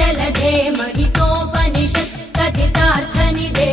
जलधे महितोपनिषत् कथितार्थनिधे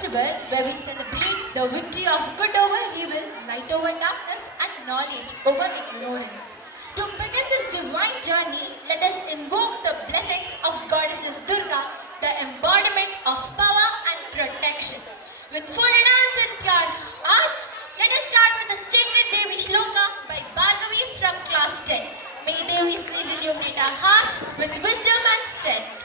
festival where we celebrate the victory of good over evil, light over darkness, and knowledge over ignorance. To begin this divine journey, let us invoke the blessings of Goddesses Durga, the embodiment of power and protection. With full dance and pure arts, let us start with the sacred Devi Shloka by Bhargavi from class 10. May Devi's grace illuminate our hearts with wisdom and strength.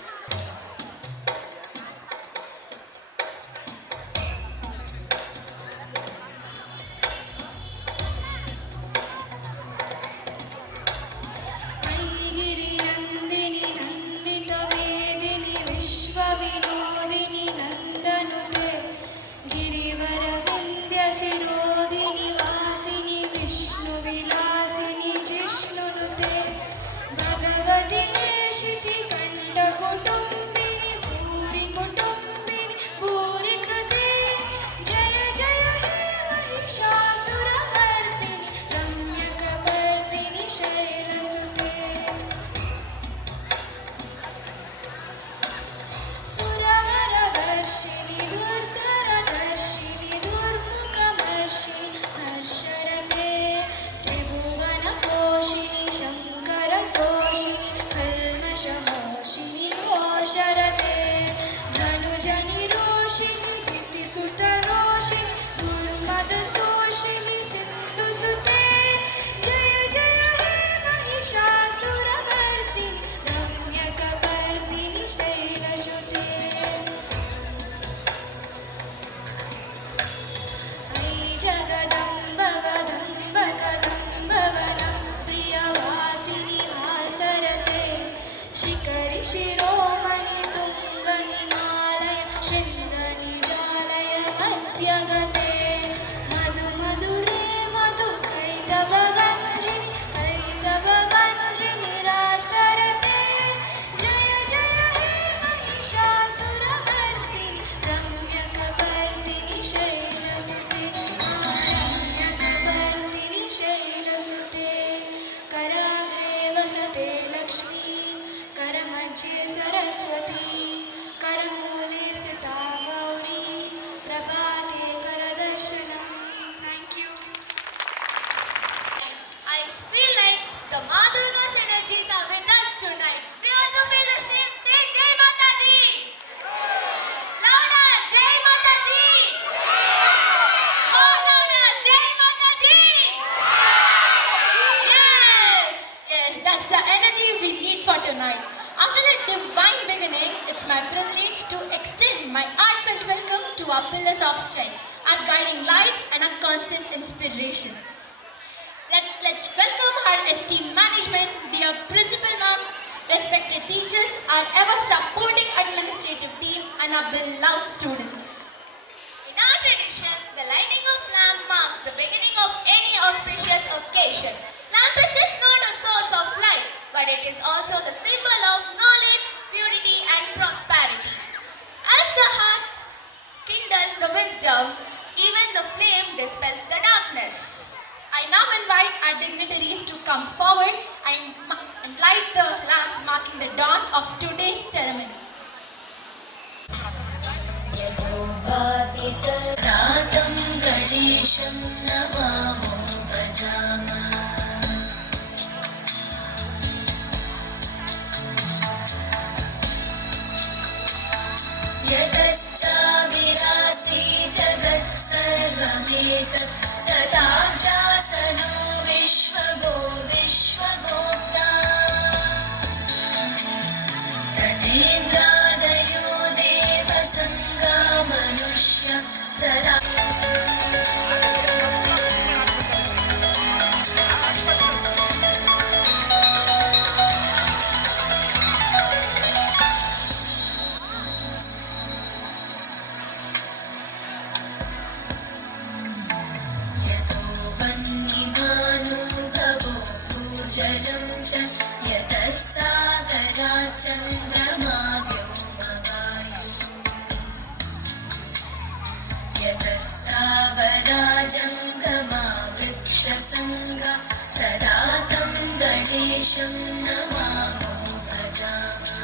Let's welcome our esteemed management, dear principal ma'am, respected teachers, our ever supporting administrative team, and our beloved students. In our tradition, the lighting of lamp marks the beginning of any auspicious occasion. Lamp is just not a source of light, but it is also the symbol of knowledge, purity, and prosperity. As the heart kindles the wisdom, even the flame dispels the darkness. I now invite our dignitaries to come forward and light the lamp marking the dawn of today's ceremony. Yadovati Ganesham Namamo Bhajama. Yadascha virasi jagat sarvametat Tatajasano Vishwagopta Tajendradayo Deva Sangha Manushya Sada Chandrama Vyomavayu Yatastavarajangama Vrikshasanga Sadatam Ganesham Namamo Bhajama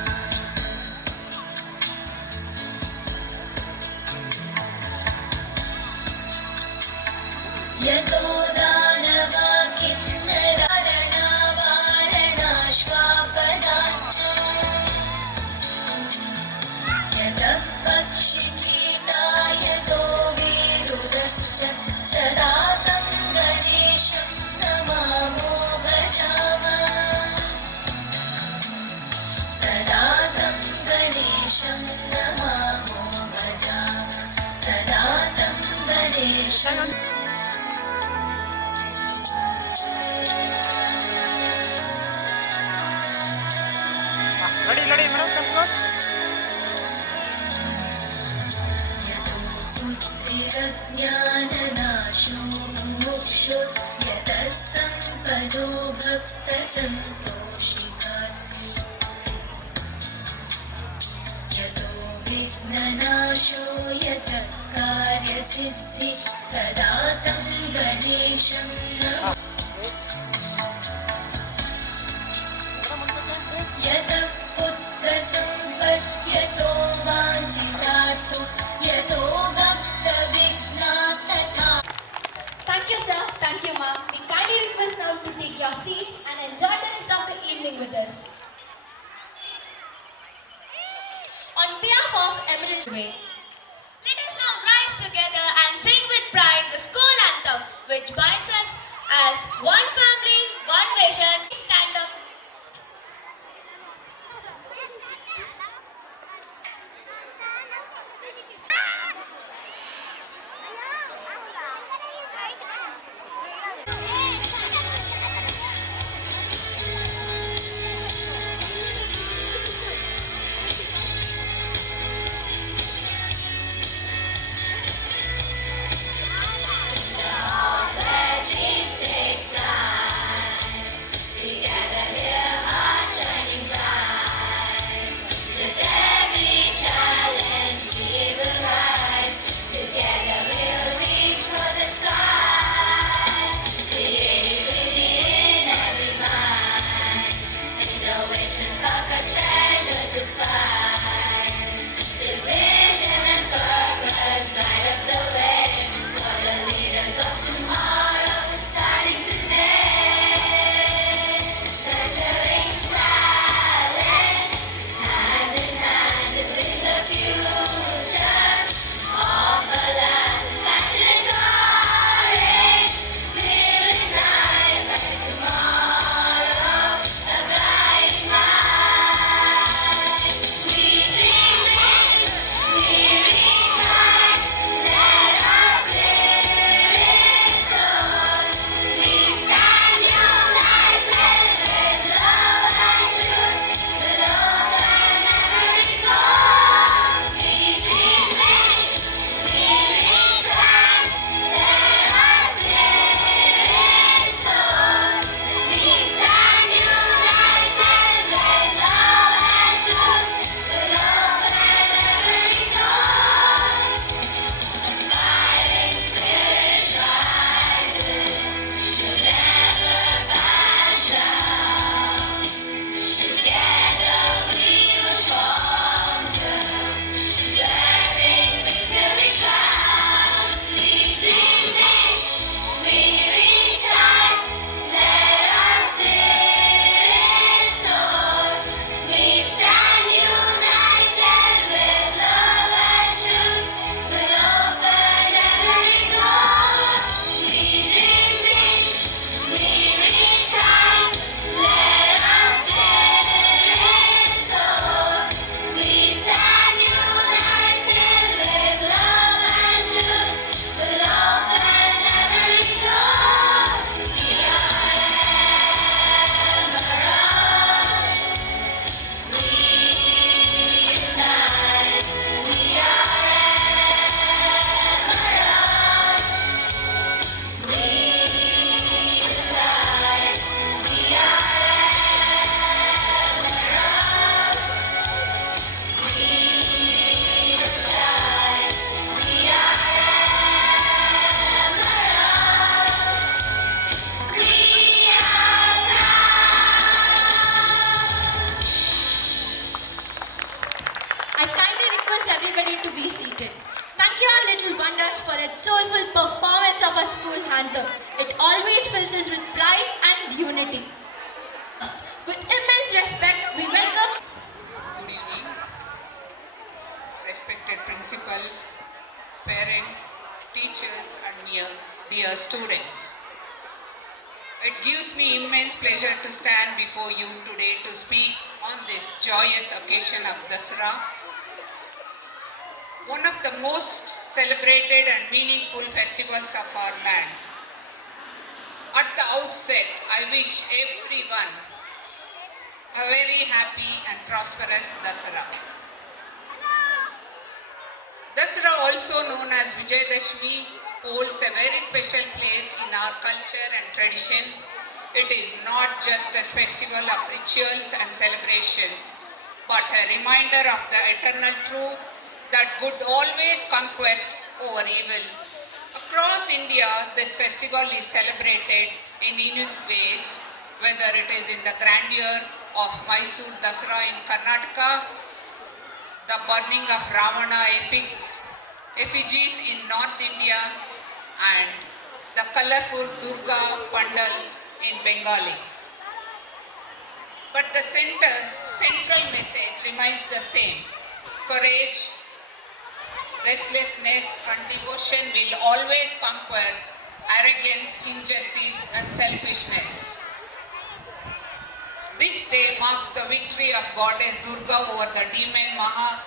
यतो दानवा किन्नरारणावारणाश्वापदाश्च यतः पक्षिकीटा यतो विरुदश्च सदा तं गणेशं नमामो भजाम सदा तं गणेशं नमामो भजाम सदा तं गणेशं Ready, madam, come close. यतो बुद्धिरज्ञाननाशो मुमुक्षु यतः सम्पदो भक्तसन्तोषिकासु यतो विघ्ननाशो यतः कार्यसिद्धि सदा तं गणेशं नमामि यतः पुत्रसम्पद्यतो वाञ्छितार्थो यतो भक्तविघ्नास्तथा. Thank you, sir. Thank you, ma'am. We kindly request now to take your seats and enjoy the rest of the evening with us. On behalf of Emerald Way, Let us now rise together and sing with pride the school anthem, which binds us as one family, one vision. Stand up. us for its soulful performance of our school anthem. It always fills us with pride and unity. With immense respect, we welcome Good evening, respected principal, parents, teachers and dear students. It gives me immense pleasure to stand before you today to speak on this joyous occasion of Dasara, one of the most celebrated and meaningful festivals of our land. At the outset, I wish everyone a very happy and prosperous Dasara. Dasara, also known as Vijayadashmi, holds a very special place in our culture and tradition. It is not just a festival of rituals and celebrations, but a reminder of the eternal truth that good always conquests over evil. Across India, this festival is celebrated in unique ways, whether it is in the grandeur of Mysore Dasara in Karnataka, the burning of Ravana effigies in North India, and the colorful Durga pandals in Bengali. But the central message remains the same. Courage, restlessness and devotion will always conquer arrogance, injustice and selfishness. This day marks the victory of goddess Durga over the demon Maha,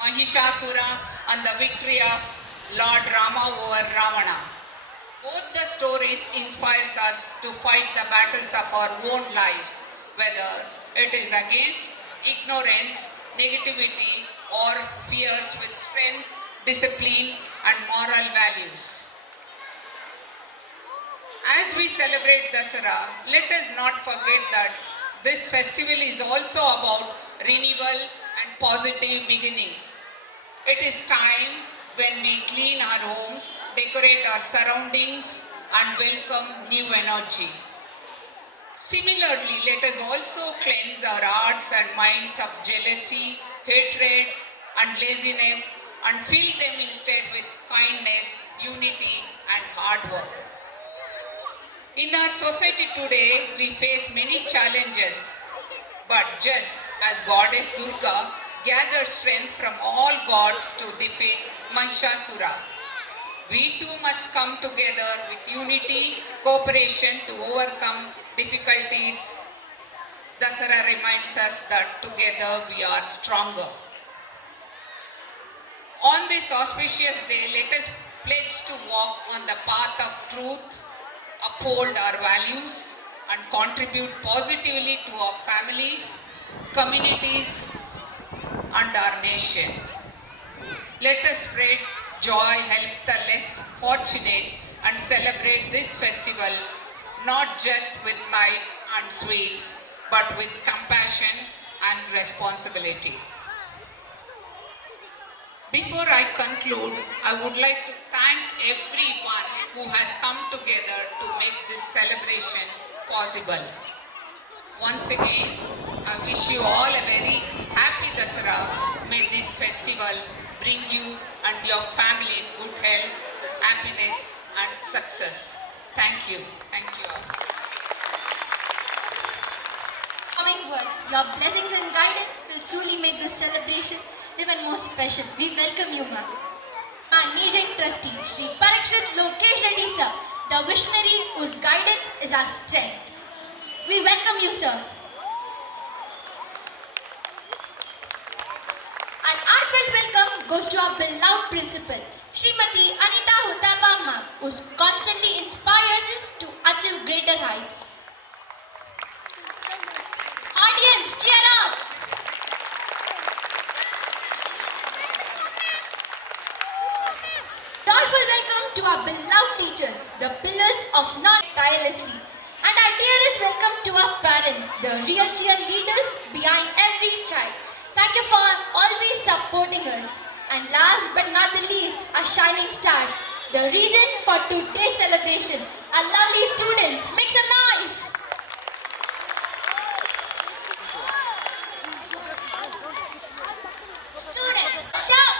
Mahishasura, and the victory of Lord Rama over Ravana. Both the stories inspires us to fight the battles of our own lives, whether it is against ignorance, negativity, or fears with strength, discipline, and moral values. As we celebrate Dasara, let us not forget that this festival is also about renewal and positive beginnings. It is time when we clean our homes, decorate our surroundings, and welcome new energy. Similarly, let us also cleanse our hearts and minds of jealousy, hatred, and laziness, and fill them instead with kindness, unity, and hard work. In our society today, we face many challenges, but just as Goddess Durga gathered strength from all gods to defeat Mahishasura, we too must come together with unity, cooperation to overcome difficulties. Dasara reminds us that together we are stronger. On this auspicious day, let us pledge to walk on the path of truth, uphold our values, and contribute positively to our families, communities, and our nation. Let us spread joy, help the less fortunate, and celebrate this festival not just with lights and sweets, but with compassion and responsibility. Before I conclude, I would like to thank everyone who has come together to make this celebration possible. Once again, I wish you all a very happy Dasara. May this festival bring you and your families good health, happiness and success. Thank you. Thank you all. coming words. Your blessings and guidance will truly make this celebration even more special. We welcome you, ma'am. Managing Trustee, Shri Parakshit Lokesh Reddy sir, the visionary whose guidance is our strength. We welcome you, sir. Our heartfelt welcome goes to our beloved principal, Srimati Anita Hutapa ma'am, who constantly inspires us to achieve greater heights. Audience, cheer up! Joyful welcome to our beloved teachers, the pillars of knowledge tirelessly. And our dearest welcome to our parents, the real cheerleaders behind every child. Thank you for always supporting us. And last but not the least, our shining stars, the reason for today's celebration, our lovely students. Make some noise! Students, shout!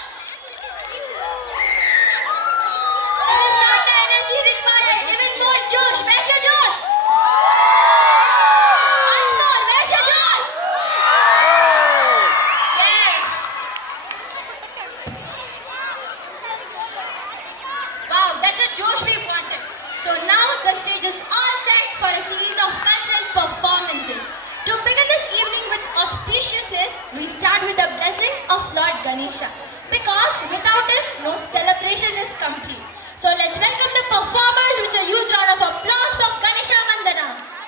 Josh we wanted. So now the stage is all set for a series of cultural performances. To begin this evening with auspiciousness, we start with the blessing of Lord Ganesha. Because without him, no celebration is complete. So let's welcome the performers with a huge round of applause for Ganesha Vandana.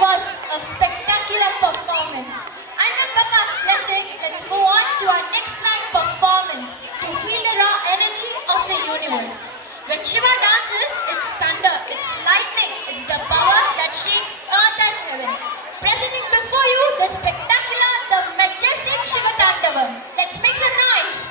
was a spectacular performance. And with Papa's blessing, let's move on to our next live performance to feel the raw energy of the universe. When Shiva dances, it's thunder, it's lightning, it's the power that shakes earth and heaven. Presenting before you the spectacular, the majestic Shiva Tandava. Let's make some noise.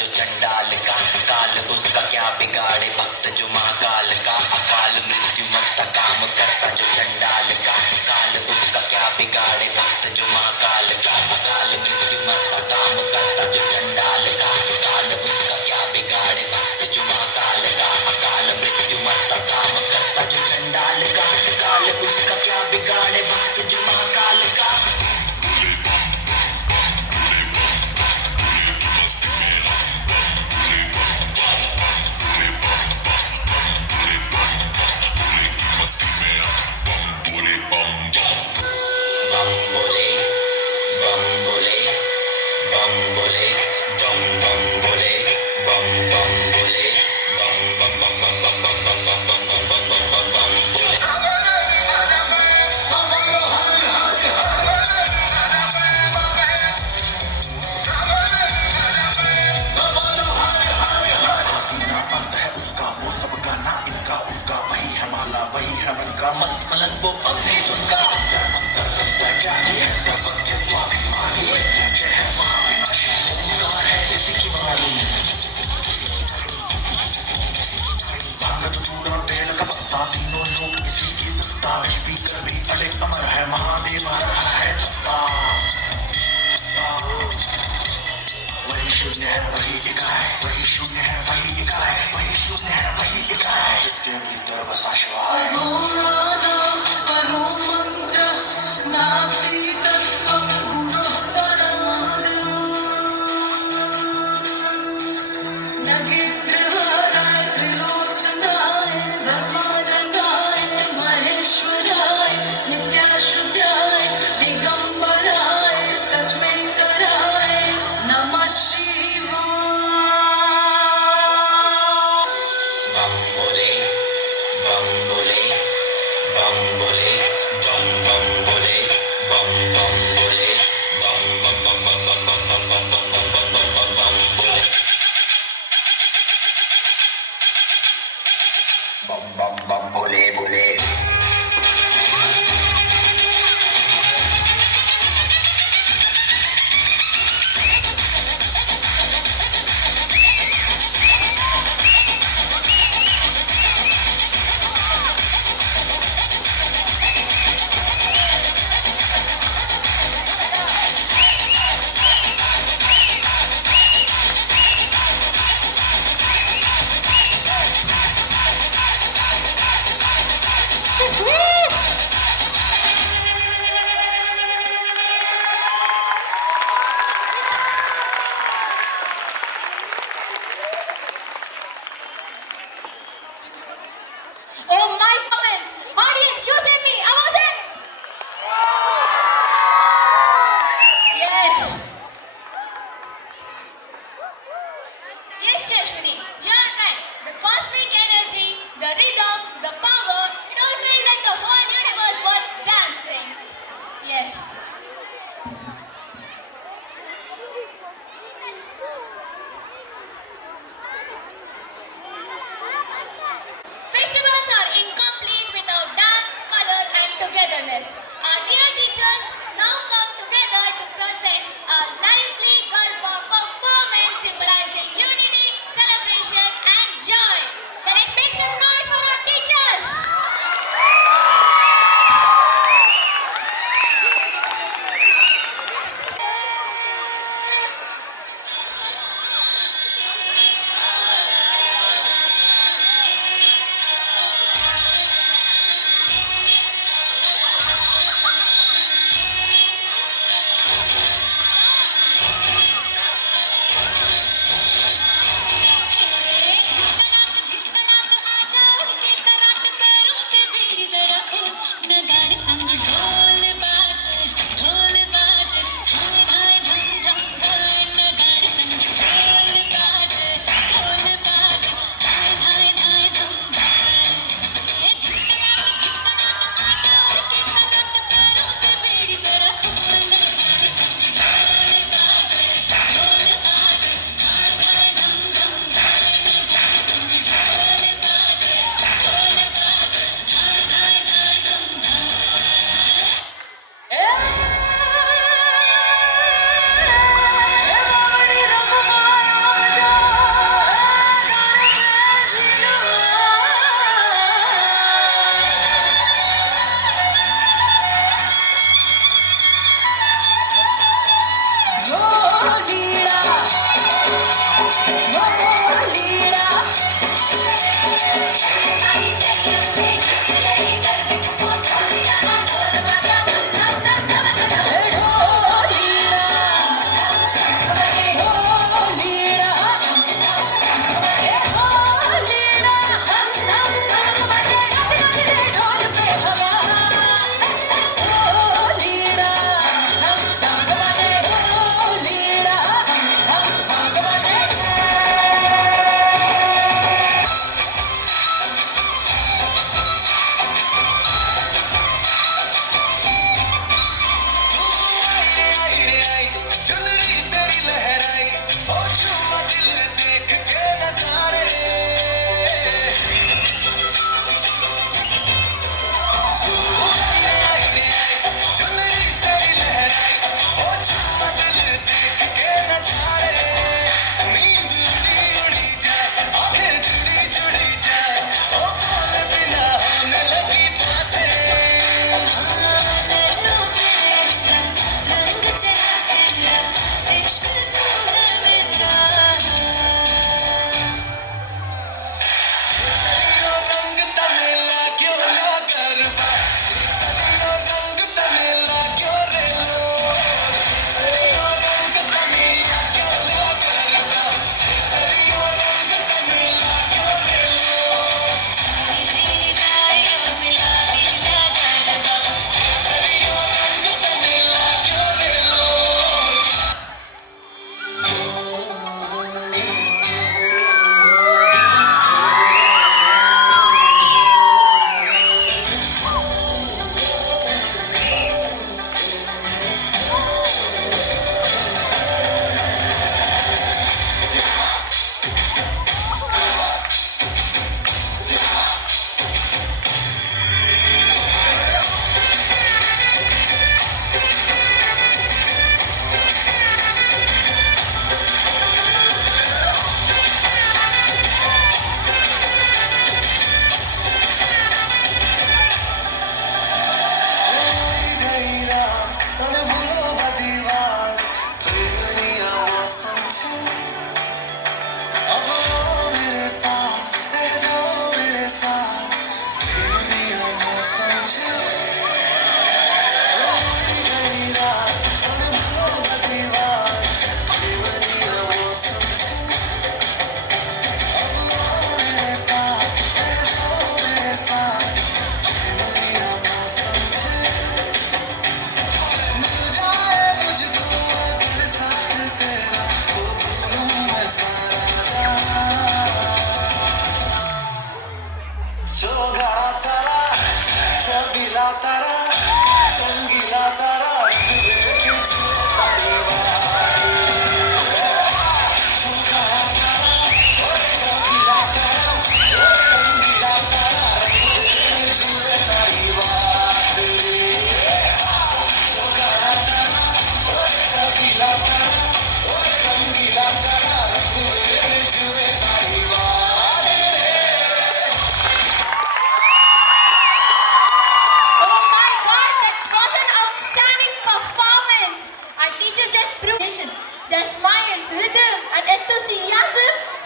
जो चंडाल का काल उसका क्या बिगाड़े भक्त जो महाकाल का अकाल मृत्यु मत काम करता जो चंडाल का काल उसका क्या बिगाड़े भक्त जो महाकाल का अकाल मृत्यु मत काम करता जो चंडाल का काल उसका क्या बिगाड़े भक्त जो महाकाल का अकाल मृत्यु मत काम करता जो चंडाल का काल उसका क्या बिगाड़े भक्त जो महाकाल का मस्त मलन वो अपने धुन का है इसी की बारी भागत पूरा बेल का पत्ता तीनों लोग इसी की सत्ता स्पीकर भी अड़े अमर है महादेव आ रहा है सत्ता वही शून्य है वही इकाई वही शून्य है वही इकाई वही शून्य है वही इकाई जिसके भीतर बसा शिवाय Nagindra Hara Trilochana Yes, Shashwini, you're right. The cosmic energy, the rhythm, the power, it all felt like the whole universe was dancing. Yes. Festivals are incomplete without dance, color, and togetherness. Our dear teachers now come together to present a lively Garba performance symbolizing unity, celebration, and joy. Let's make some noise for our teachers.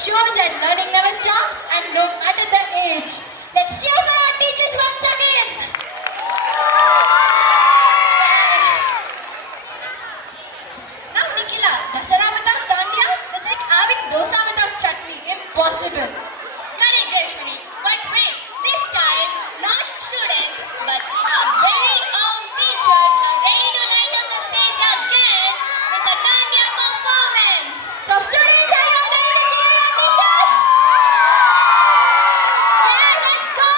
shows that learning never stops and no matter the age. Let's cheer for our teachers once again. Now Nikhila, Dasara without Dandiya, that's like having dosa without chutney. Impossible. Correct, Jashmini. But wait, this time, not students, but our very own teachers are ready to light up the stage again with a Dandiya performance. So students, are you all ready to cheer your teachers? Yeah, let's go.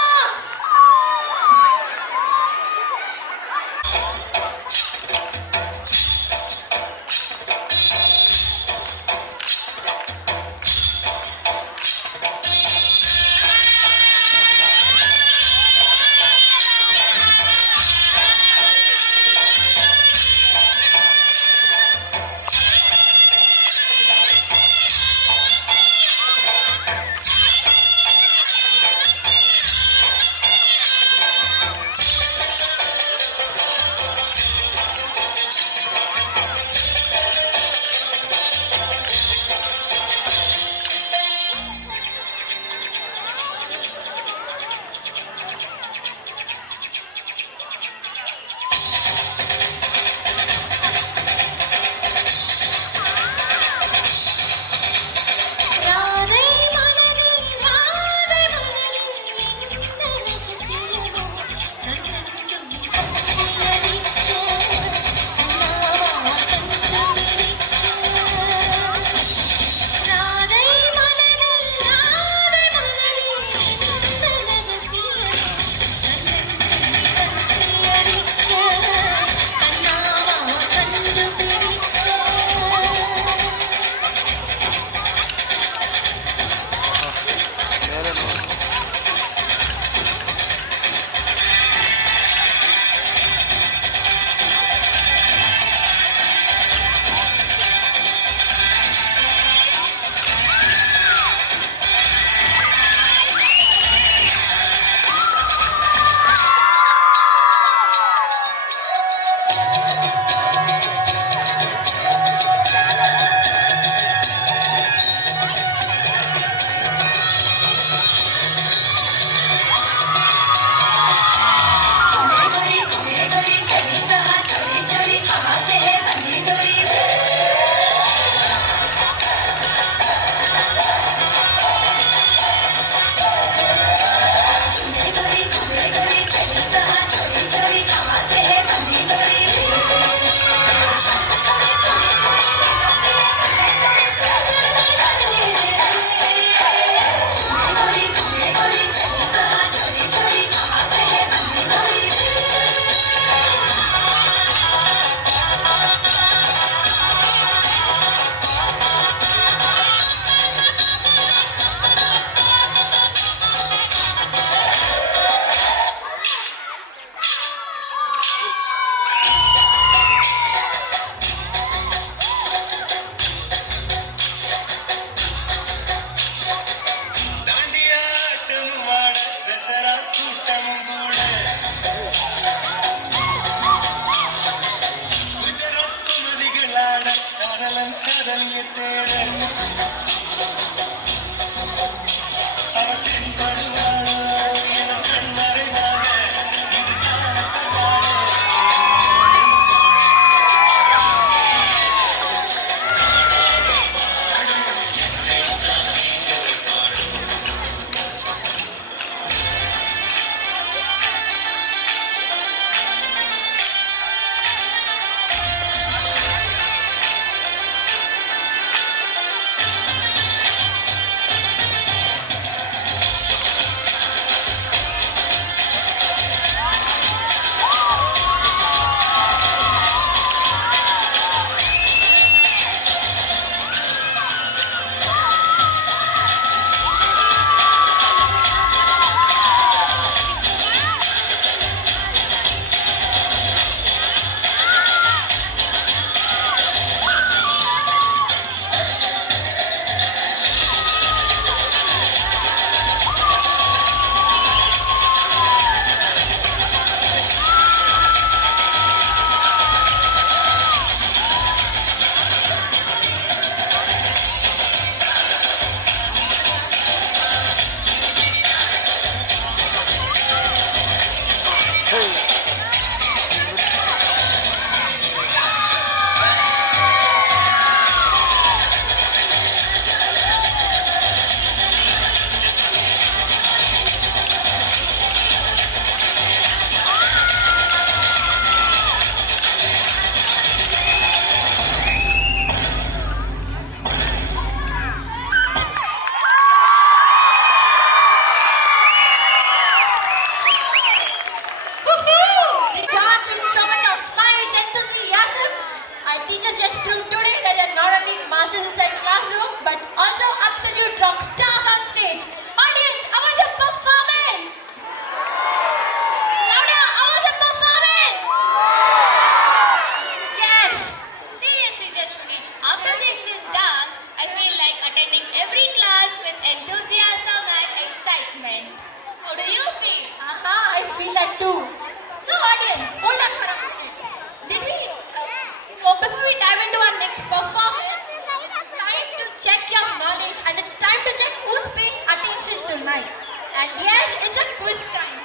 tonight. And yes, it's a quiz time.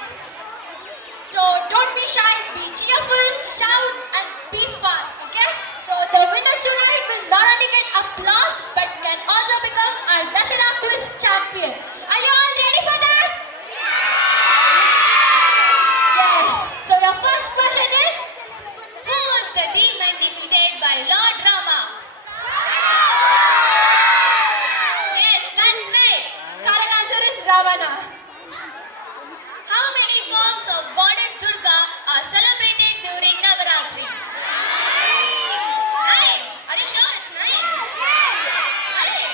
So don't be shy, be cheerful, shout and be fast, okay? So the winners tonight will not only get applause but can also become our Dasara quiz champion. Are you all ready for that? Yes. So your first question is, Who was the demon defeated by Lord Rama? Yes, that's right. the correct answer is Ravana. How many forms of goddess Durga are celebrated during Navaratri? 9. Are you sure it's 9? 9.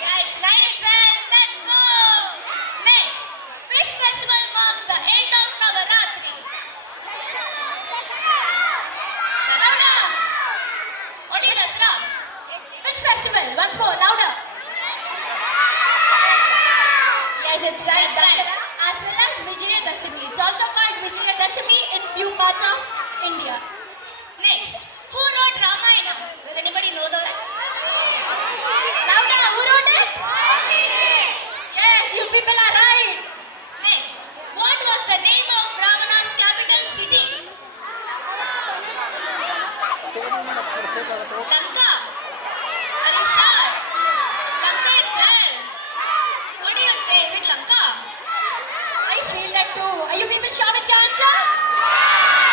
Yeah, it's 9 itself. Let's go. Next, which festival marks the end of Navaratri? Dasara. Only Dasara. Which festival? Once more, louder. Yes, it's right. That's right. Dasara, as well as Vijaya Dashami. It's also called Vijaya Dashami in few parts of India. Next, who wrote Ramayana? Does anybody know that? Louder, who wrote it? Yes, you people are right. Next, what was the name of Ravana's capital city? Lanka. Are you sure? Lanka itself. What do you say? Is it Lanka? I feel that too. Are you people sure with your answer?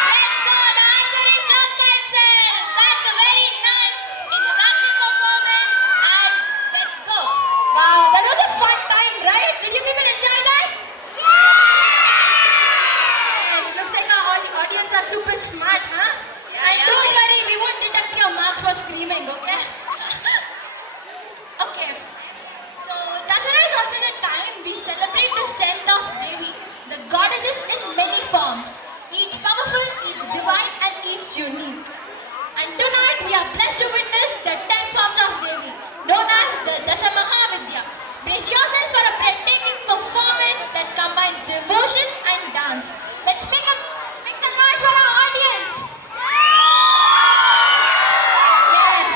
Let's go. The answer is Lanka itself. That's a very nice interactive performance. And let's go. Wow, that was a fun time, right? Did you people enjoy that? Yes, looks like our audience are super smart, huh? And yeah, don't yeah. worry, we won't deduct your marks for screaming, okay? Okay. So, Dasara is also the time we celebrate the strength of Devi, the goddesses in many forms, each powerful, each divine, and each unique. And tonight we are blessed to witness the 10 forms of Devi, known as the Dasam Vidya. Brace yourself for a breathtaking performance that combines devotion and dance. Let's make some noise for our audience. Yes.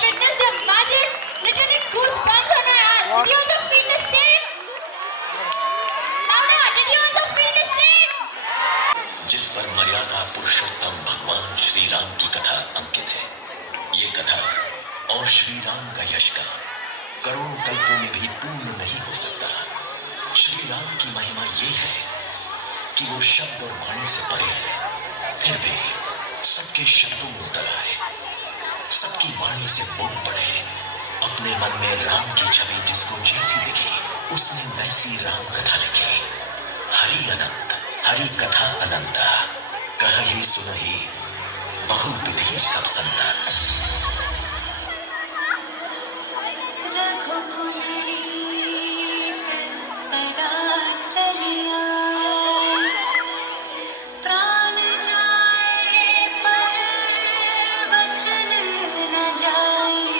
Witness the magic, literally goosebumps on my hands. Did you also feel the same? Louder, did you also feel the same? जिस पर मर्यादा पुरुषोत्तम भगवान श्री राम की कथा अंकित है, ये कथा और श्री राम का यश का करोड़ों कल्पों में भी पूर्ण नहीं हो सकता। श्री राम की महिमा ये है कि वो शब्द और वाणी से परे है, फिर भी सबके शब्दों में उतर आए, सबकी वाणी से बोल पड़े। अपने मन में राम की छवि जिसको जैसी दिखी, उसने वैसी राम कथा लिखी। हरि अनंत, हरि कथा अनंता, कहि सुनहि बहु विधि सब संता। सदा चलिया प्राण जाए पर वचन न जाए।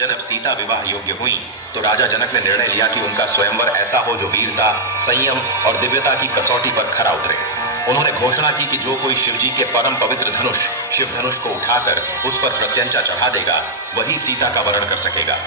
जब सीता विवाह योग्य हुई तो राजा जनक ने निर्णय लिया कि उनका स्वयंवर ऐसा हो जो वीरता, संयम और दिव्यता की कसौटी पर खरा उतरे। उन्होंने घोषणा की कि जो कोई शिवजी के परम पवित्र धनुष शिव धनुष को उठाकर उस पर प्रत्यंचा चढ़ा देगा, वही सीता का वरण कर सकेगा।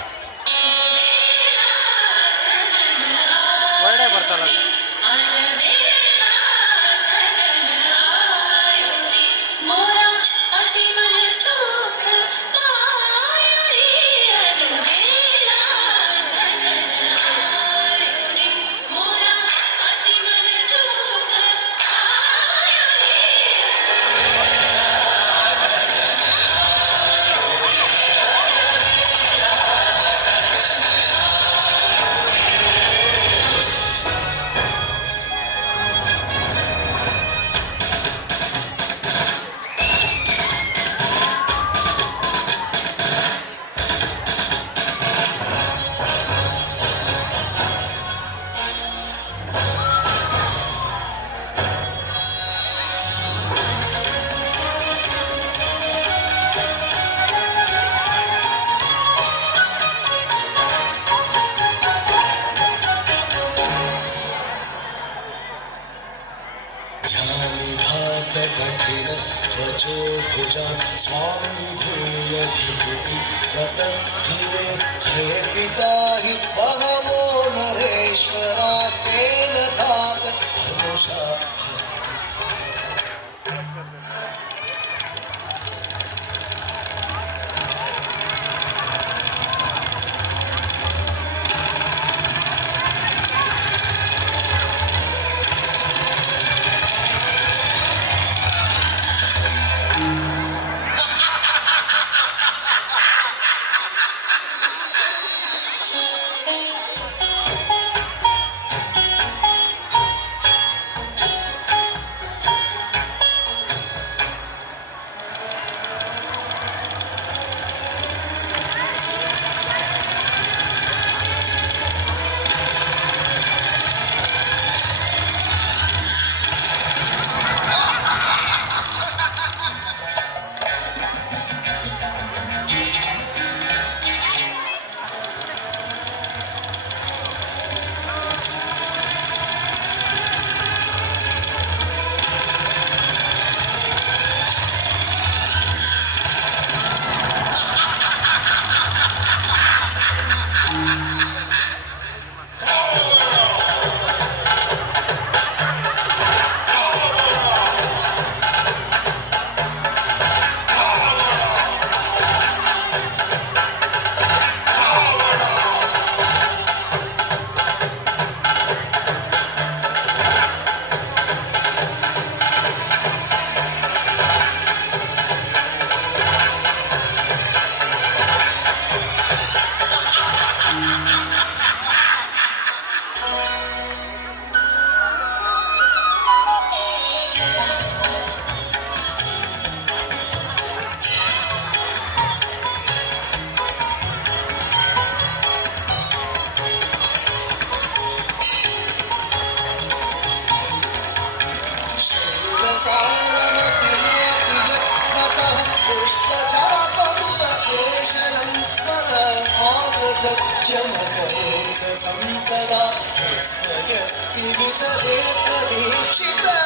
संसदा विस्मयस्तिवितरे प्रतीक्षितः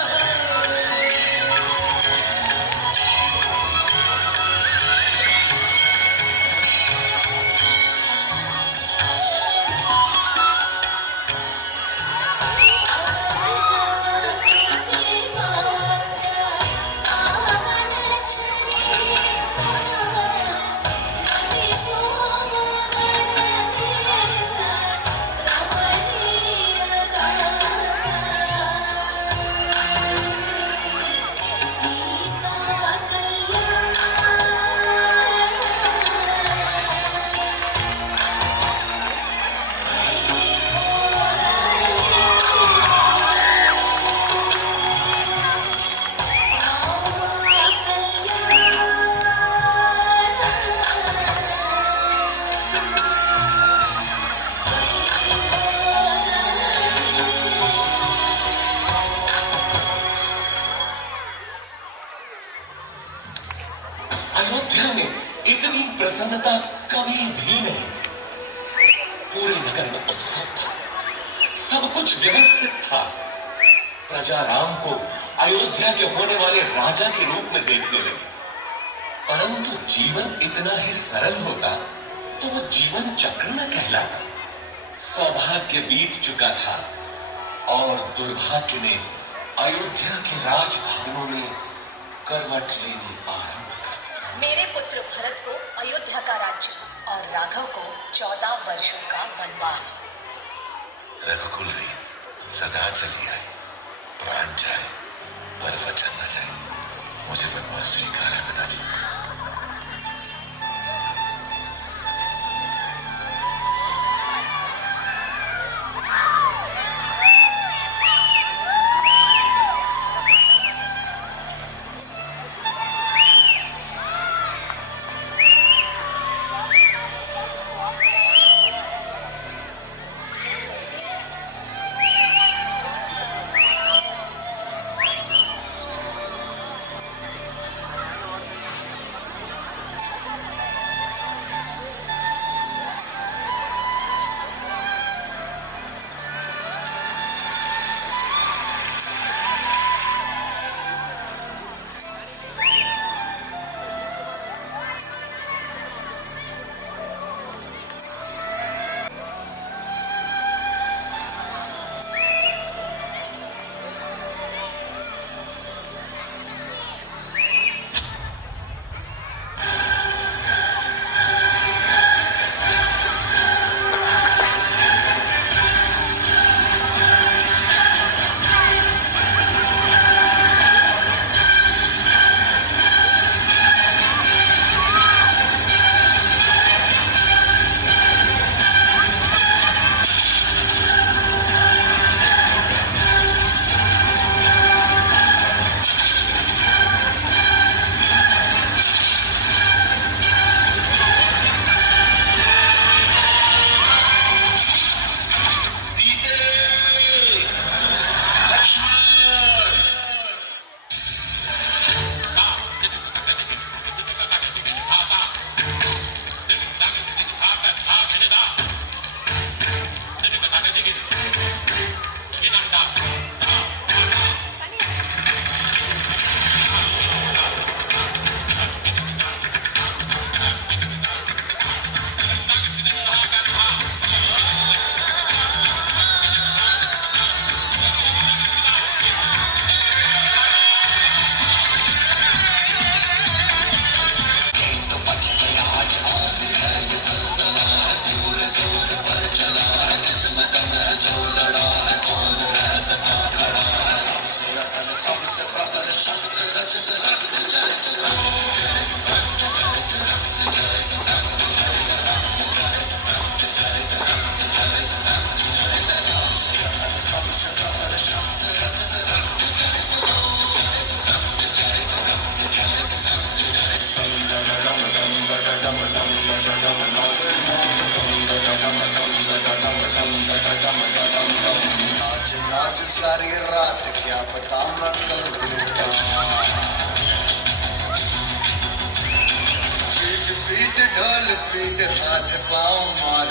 अयोध्या में इतनी प्रसन्नता कभी भी नहीं। पूरे नगर में उत्सव था, सब कुछ व्यवस्थित था। प्रजा राम को अयोध्या के होने वाले राजा के रूप में देखने लगी। परंतु जीवन इतना ही सरल होता तो वो जीवन चक्र न कहलाता। सौभाग्य बीत चुका था और दुर्भाग्य ने अयोध्या के राजभवनों में करवट लेनी आरंभ कर। मेरे पुत्र भरत को अयोध्या का राज्य और राघव को 14 वर्षों का वनवास। रघुकुल रीत सदा चली आए, प्राण जाए पर वचन न जाए। मुझे वनवास स्वीकार है पिताजी। सारी रात क्या पता मैं पीट पीट ढोल पीट हाथ पाँव मार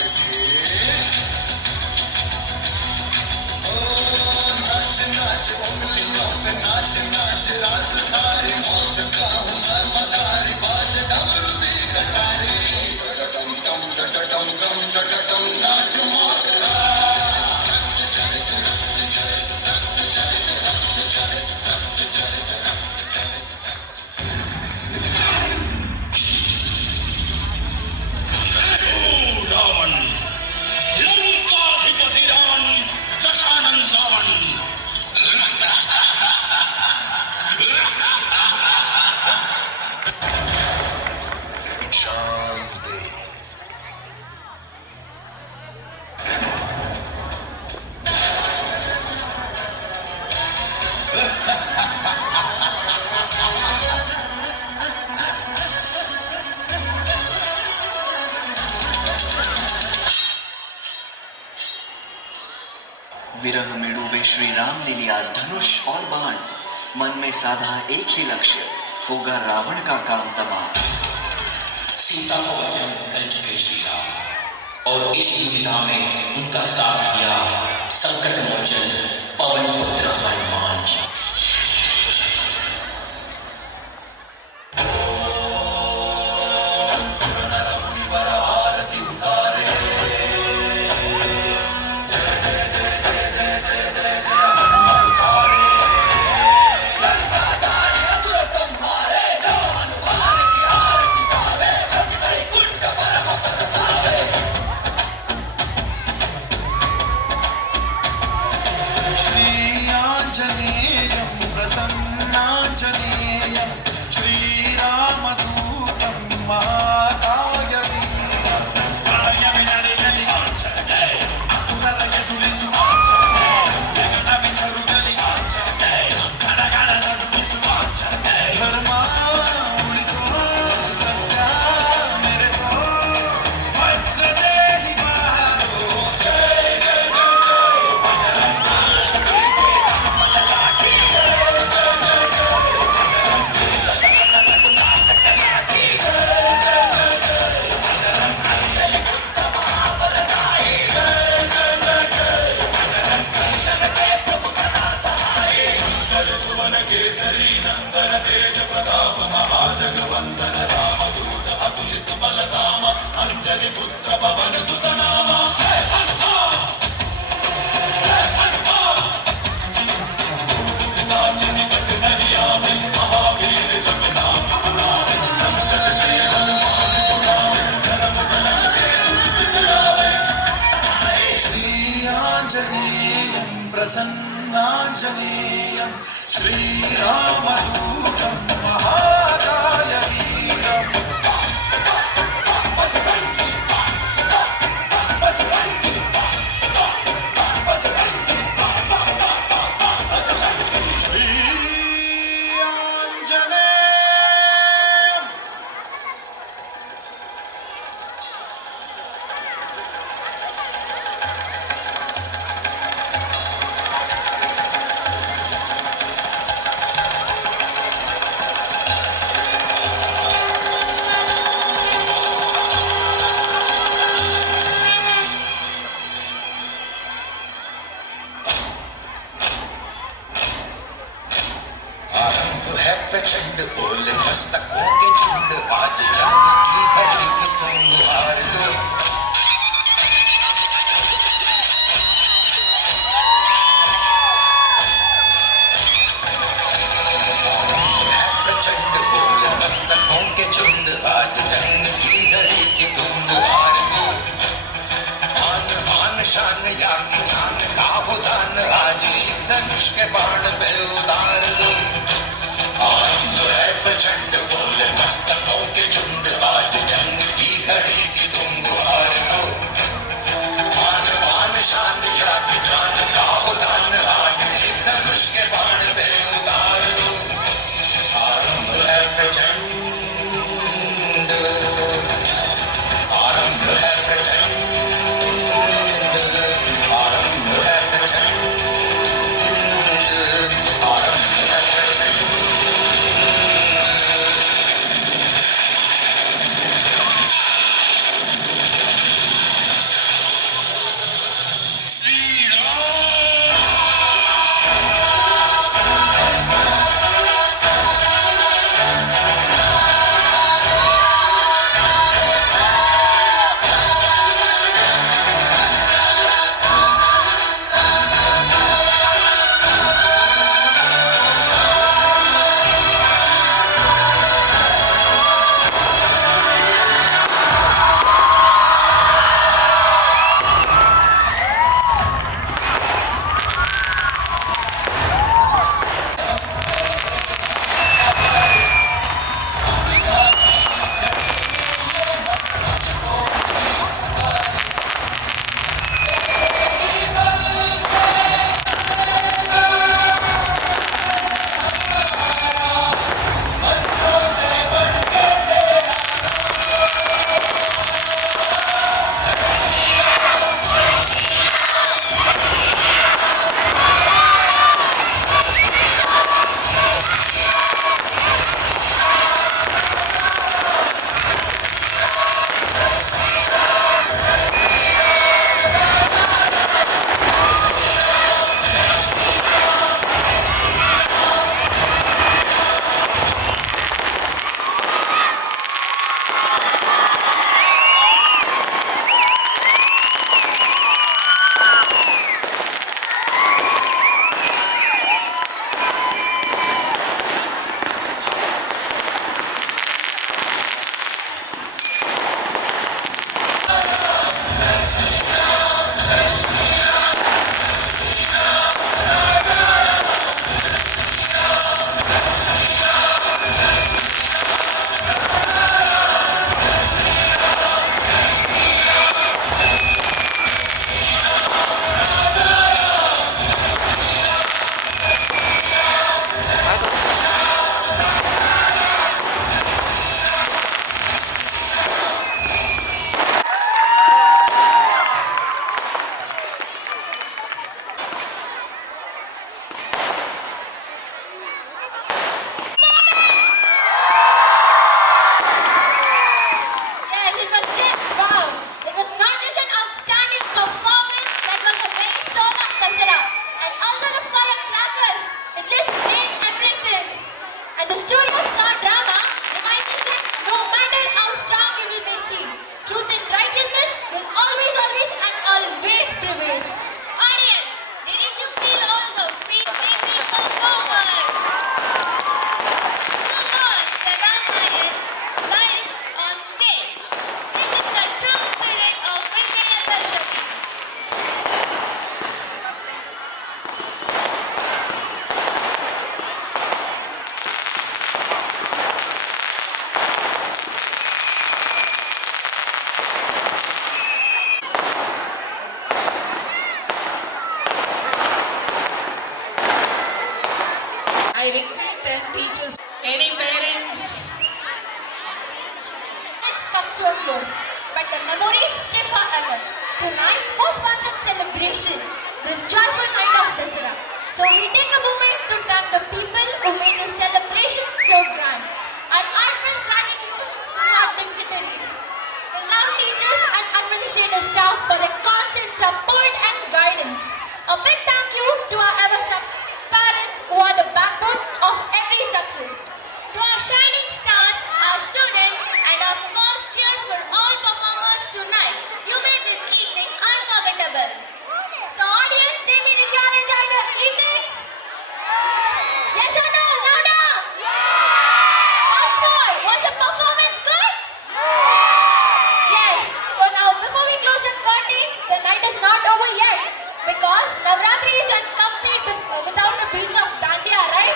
विरह में डूबे श्री राम ने लिया धनुष और बाण, मन में साधा एक ही लक्ष्य, होगा रावण का काम तमाम। सीता को वचन कर चुके श्री राम और इस दुविधा में उनका साथ दिया संकट मोचन पवन पुत्र हनुमान जी। प्रसन्नाञ्जनेयं श्रीरामदूतं महाकायवीरम् प्रचंड बोल मस्तकों के झुंड, आज जंग की घड़ी की तुम हार दो। प्रचंड बोल मस्तकों के झुंड, आज जंग की घड़ी की तुम हार दो। आन आन शान या की जान का हो दान, आज एक धनुष के बाण पे उतार दो। आनंद है प्रचंड बोल मस्तकों के झुंड, आज जंग की घड़ी की तुम गुहार दो। मान मान शान या की जान का हो दान, आज एक धनुष के बाण पे उतार दो। आरंभ है प्रचंड, आरंभ है प्रचंड, आरंभ है प्रचंड। repeat and teachers. Any parents? It comes to a close, but the memories stay forever. Tonight, most sponsored celebration, this joyful night of Dasara. So we take a moment to thank the people who made this celebration so grand. Our heartfelt gratitude to our dignitaries, the love teachers and administrative staff for their constant support and guidance. A big thank you to our ever supporting parents who are the backbone of every success. To our shining stars, our students, and of course cheers for all performers tonight. You made this evening unforgettable. So audience, say me, did you all enjoy the evening? Yes or no? Louder! Once more, was the performance good? Yes. So now before we close the curtains, the night is not over yet. Because Navratri is incomplete without the beats of Dandiya, right?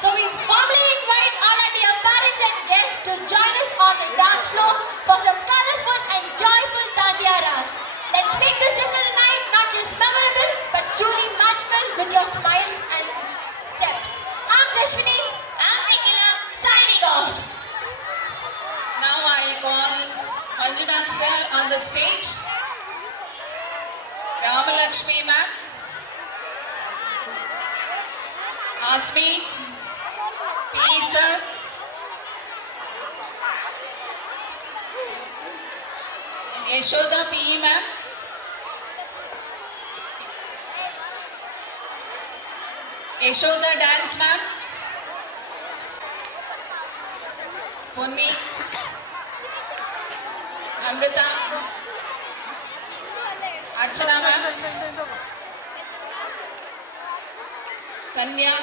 So we warmly invite all our dear parents and guests to join us on the dance floor for some colorful and joyful Dandiya rags. Let's make this Dasara night not just memorable but truly magical with your smiles and steps. I'm Jashwini. I'm Nikhila, signing off. Now I call Manjunath sir on the stage. Ramalakshmi ma'am. Asmi. P.E. sir. And Yashoda P.E. ma'am. Yashoda Dance ma'am. Punni. Amrita. Archana ma'am. Sandhya.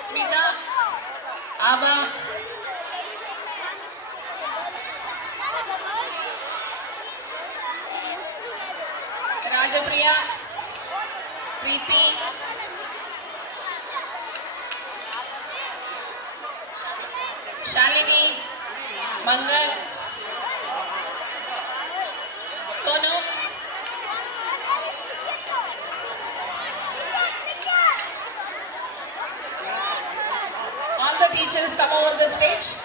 Smita. Aba. Rajapriya. Preeti. Shalini. Mangal. Sonu. All the teachers come over the stage.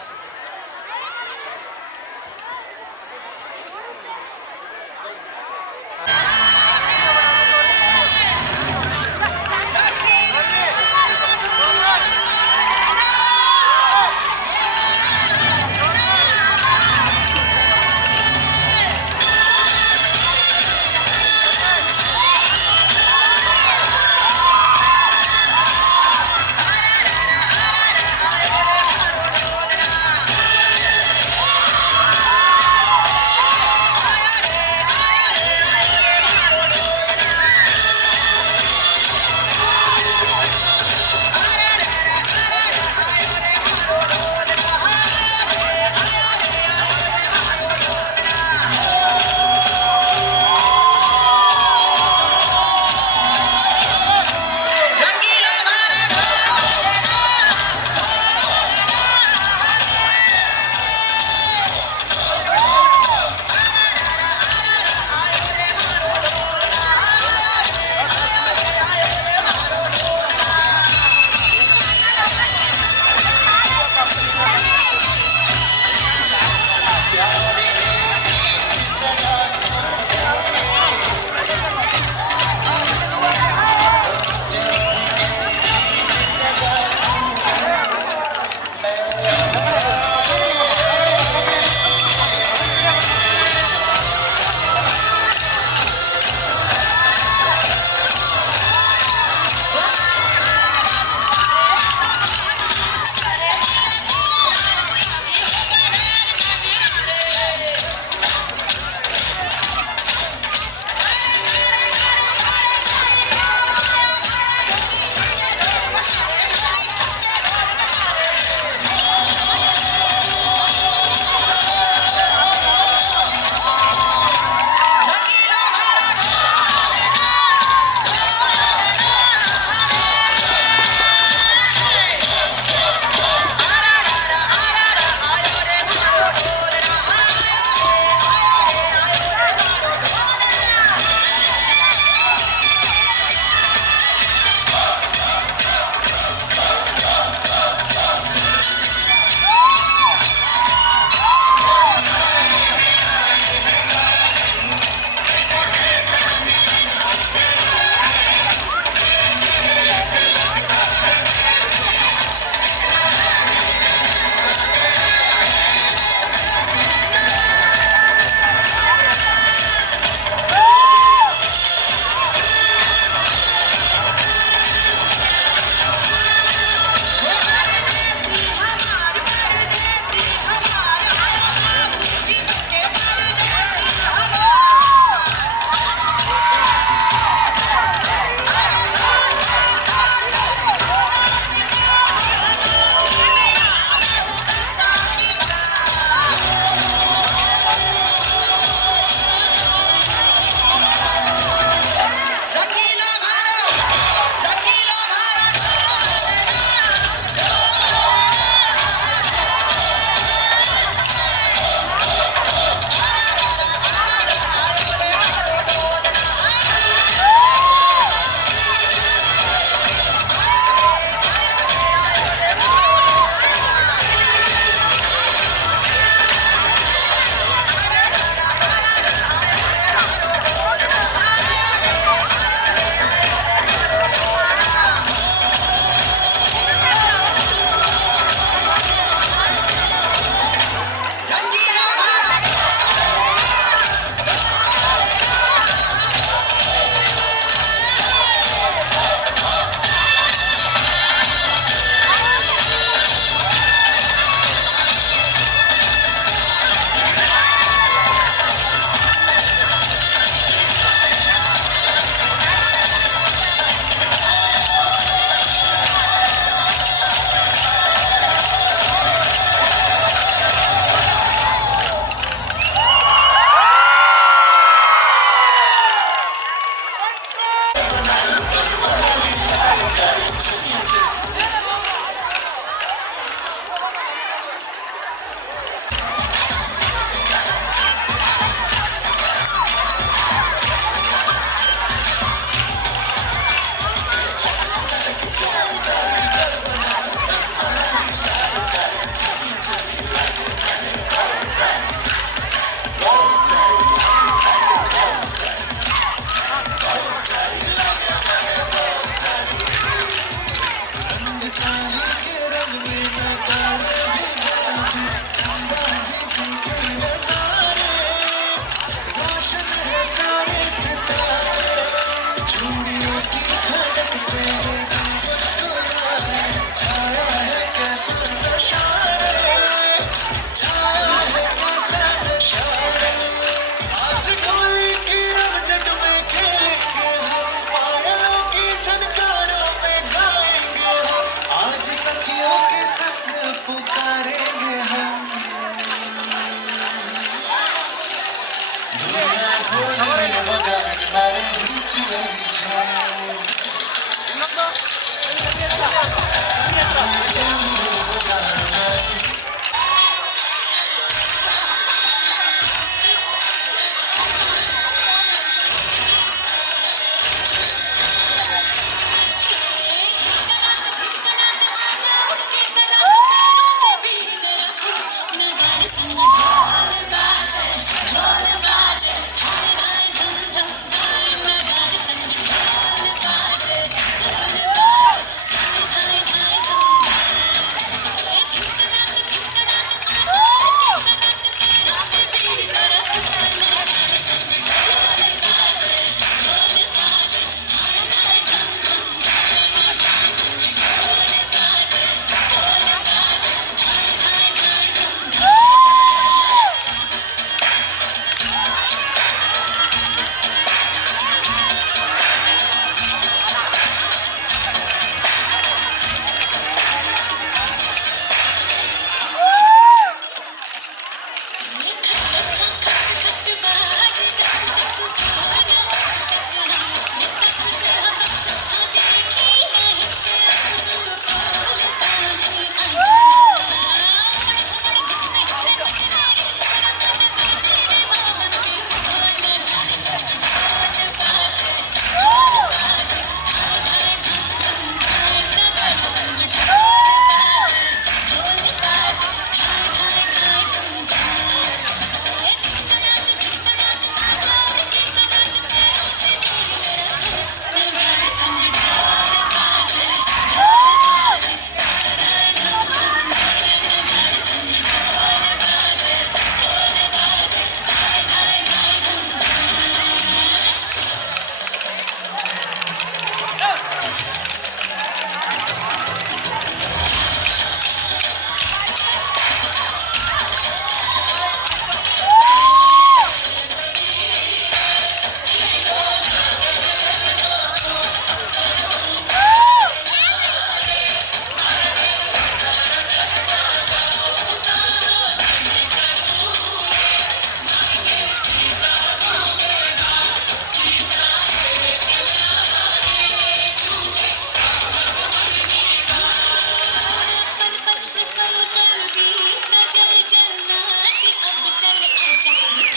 Shakti.